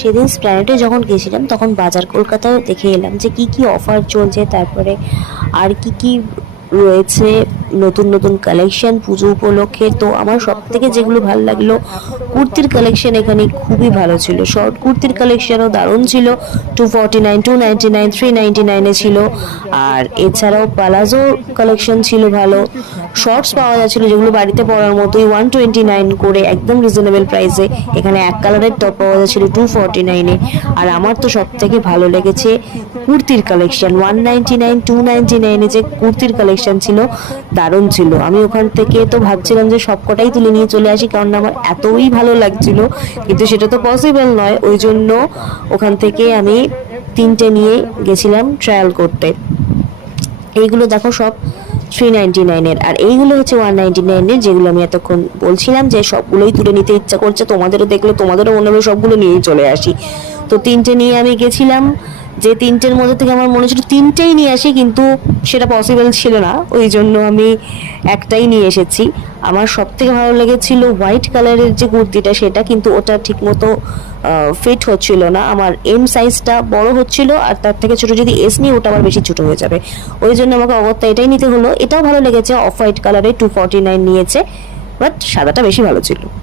সেদিন স্প্ল্যানেডে যখন গেছিলাম তখন বাজার কলকাতাও দেখে এলাম যে কি কি অফার চলছে, তারপরে আর কি কি রয়েছে নতুন নতুন কালেকশন পুজো উপলক্ষে। তো আমার সব থেকে যেগুলো ভালো লাগলো, কুর্তির কালেকশন এখানে খুবই ভালো ছিল। শর্ট কুর্তির কালেকশনও দারুণ ছিল। 249, 299, 399 ছিল। আর এছাড়াও পালাজো কালেকশন ছিল ভালো। শর্টস পাওয়া যাচ্ছিল যেগুলো বাড়িতে পরার মতোই 129 করে, একদম রিজনেবল প্রাইসে। এখানে এক কালারের টপ পাওয়া যাচ্ছিল 249-এ। আর আমার তো সব থেকে ভালো লেগেছে কুর্তির কালেকশন। 199, 299-এ যে কুর্তির কালেকশন ছিল দারুণ ছিল। আমি ওখান থেকে তো ভাবছিলাম যে সবকটাই তুলে নিয়ে চলে আসি, কারণ আমার এতই ভালো লাগছিল, কিন্তু সেটা তো পসিবল নয়। ওই জন্য ওখান থেকে আমি তিনটে নিয়ে গেছিলাম ট্রায়াল করতে। এইগুলো দেখো সব 399-এর, আর এইগুলো হচ্ছে 199-এর, যেগুলো আমি এতক্ষণ বলছিলাম যে সবগুলোই তুলে নিতে ইচ্ছা করছে। তোমাদেরও দেখলে তোমাদেরও মনে হবে সবগুলো নিয়েই চলে আসি। তো তিনটে নিয়ে আমি গেছিলাম, যে তিনটের মধ্যে থেকে আমার মনে ছিল তিনটেই নিয়ে আসি, কিন্তু সেটা পসিবল ছিল না। ওই জন্য আমি একটাই নিয়ে এসেছি। আমার সব থেকে ভালো লেগেছিল হোয়াইট কালারের যে কুর্তিটা, সেটা কিন্তু ওটা ঠিক মতো ফিট হচ্ছিল না। আমার এম সাইজটা বড় হচ্ছিল, আর তার থেকে ছোট যদি এস নিই ওটা আবার বেশি ছোট হয়ে যাবে। ওই জন্য আমাকে অগত্যা এটাই নিতে হলো। এটাও ভালো লেগেছে, অফ হোয়াইট কালারে 249 নিয়েছে, বাট সাদাটা বেশি ভালো ছিল।